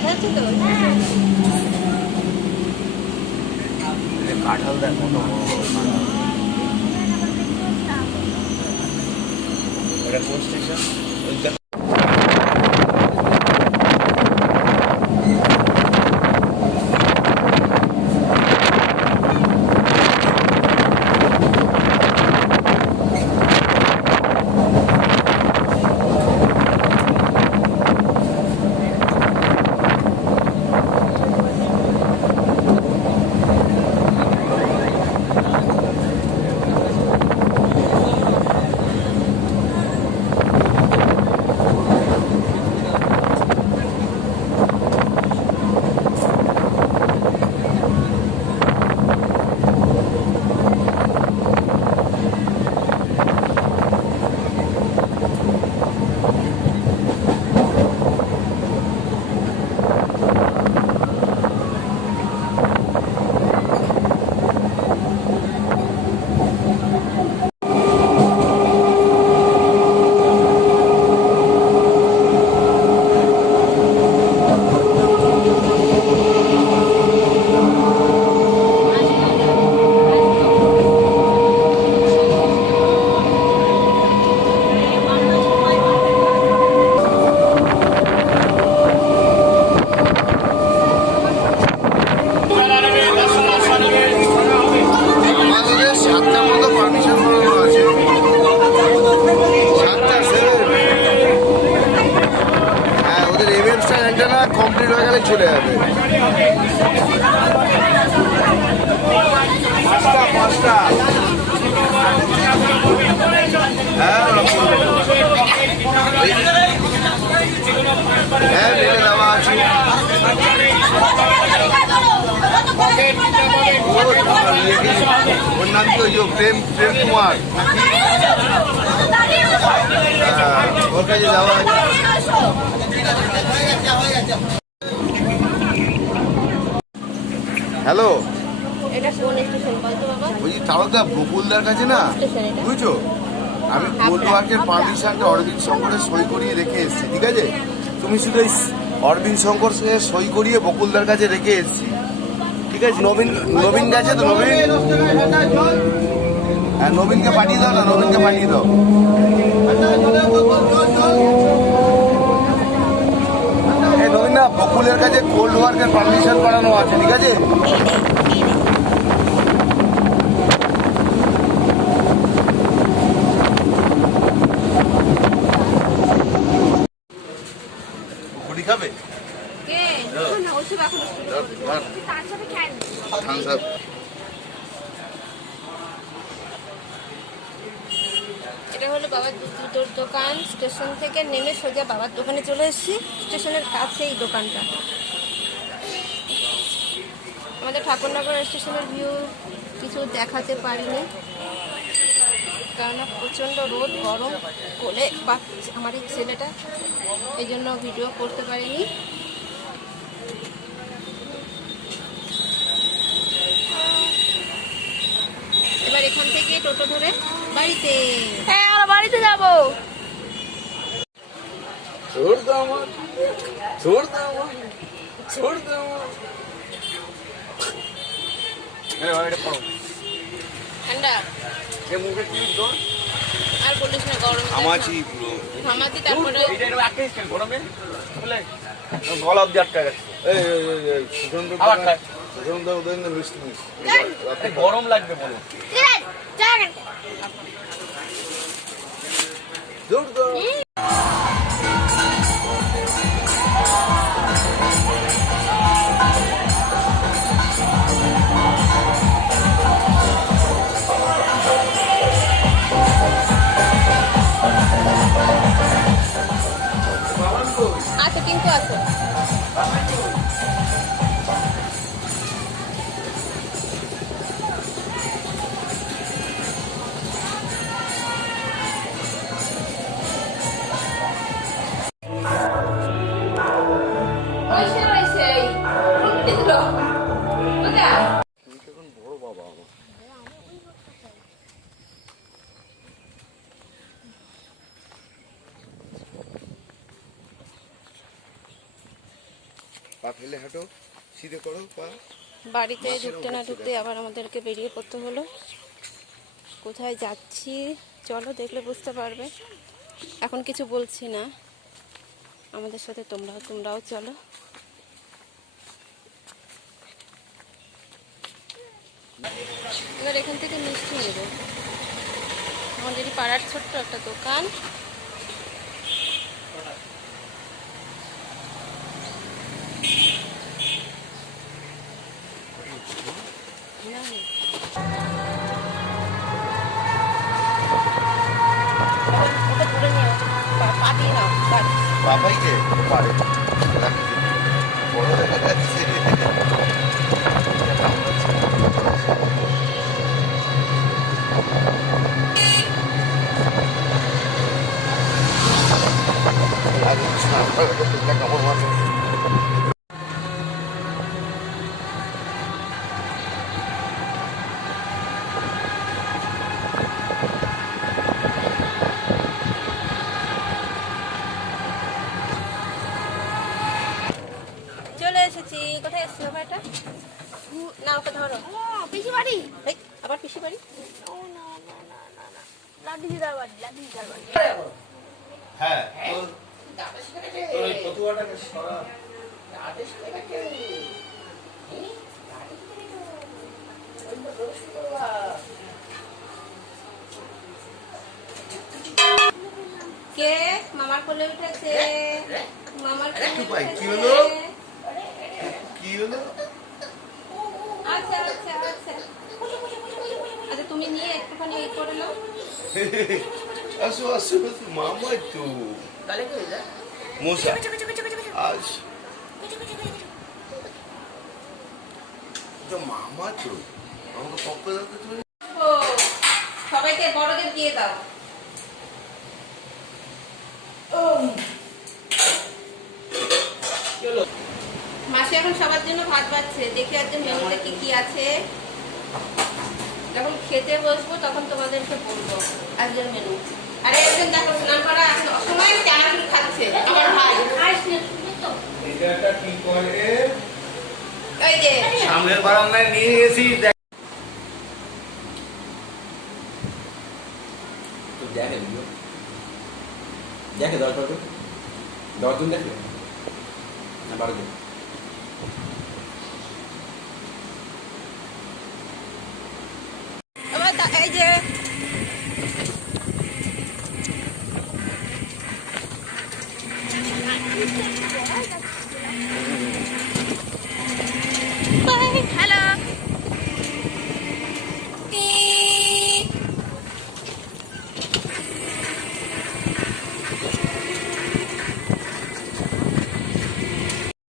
তো? কাঁঠাল দেখ কত বড় বড় কাঁঠাল। এটা কোন স্টেশন ওইটা আমাদের সাতটার মতো পারমিশন করানো আছে সাতটা সেভেন হ্যাঁ ওদের এমএম স্টার অ্যান্টেনা কমপ্লিট হয়ে গেলে চলে যাবে পাঁচটা পাঁচটা হ্যাঁ ওরা করবে। হ্যাঁ দেওয়া আছে ওর নাম কি ওই যে প্রেম প্রেম কুমার ওর কাছে যাওয়া হ্যালো। এটা কোন স্টেশন? বলতো বাবা। বলছি তারকদা বকুলদার কাছে না? বুঝছ? আমি ওয়ার্কের পারমিশনটা অরবিন্দ শঙ্করের সই করিয়ে রেখে এসেছি, ঠিক আছে? তুমি শুধু এই অরবিন্দ শঙ্কর সই করিয়ে বকুলদার কাছে রেখে এসেছি, ঠিক আছে? নবীন নবীন গেছে তো নবীন? হ্যাঁ নবীনকে পাঠিয়ে দাও না, নবীনকে পাঠিয়ে দাও। নবীন না, বকুলের কাছে কোল্ড ওয়ার্কের পারমিশন করানো আছে, ঠিক আছে পুরি খাবে কে না ওসব এখন শুরু করবে। তার সাথে খেয়ে নে। থামস আপ এটা হলো বাবার দোকান। স্টেশন থেকে নেমে সোজা বাবার দোকানে চলে এসেছি। স্টেশনের কাছে এই দোকানটা। আমাদের ঠাকুরনগর স্টেশনের ভিউ কিছু দেখাতে পারিনি। কেননা প্রচণ্ড রোদ গরম কোলে বা আমার এই ছেলেটা। এই জন্য ভিডিও করতে পারিনি এবার এখান করে বাড়িতে। হ্যাঁ আমরা বাড়িতে যাব। ছোড় দাও ছোড় দাও ছোড় দাও হ্যাঁ, ঠান্ডা? আর বলিস না গরম আমাছি পুরো। আমাছি তারপরে গরমে গলা অব্দি আটকা গেছে। গরম লাগবে বলো। দূর দো আছে টিঙ্কু আছে পা ফেলে হাঁটো সিধে করো পা। বাড়িতে ঢুকতে না ঢুকতে আবার আমাদেরকে বেরিয়ে পড়তে হলো। কোথায় যাচ্ছি? চলো দেখলে বুঝতে পারবে। এখন কিছু বলছি না। আমাদের সাথে তোমরাও তোমরাও চলো। এবার এখান থেকে মিষ্টি নেব। আমাদেরই পাড়ার ছোট্ট একটা দোকান। बाबा ही के পিসি বাড়ি আবার পিসি বাড়ি? লাড্ডু দিদার বাড়ি লাড্ডু দিদার বাড়ি। হ্যাঁ তোর ওই ফতুয়াটাকে সরা। কে? মামার কোলে উঠেছে। মামার কি উঠেছে। হলো? কি হলো? নিয়ে একটুখানি এই করে নাও। আসো আসো মামা তো আজ। তো মামা তো। আমাকে পক্ষ দাও তো তুমি। সবাইকে বড়দের দিয়ে দাও। মাসি এখন সবার জন্য ভাত বাচ্ছে দেখি আজকে মেনুতে কি কি আছে। যখন খেতে বসবো তখন তোমাদেরকে বলব আজকের মেনু। আরে একজন দেখো স্নান করা সময় চানাচুর খাচ্ছে আমার ভাই। এটা কি করে ওই যে। সামনের বারান্দায় নিয়ে গেছি দেখে। দেখে দরকার তো দশজন দেখে না বারো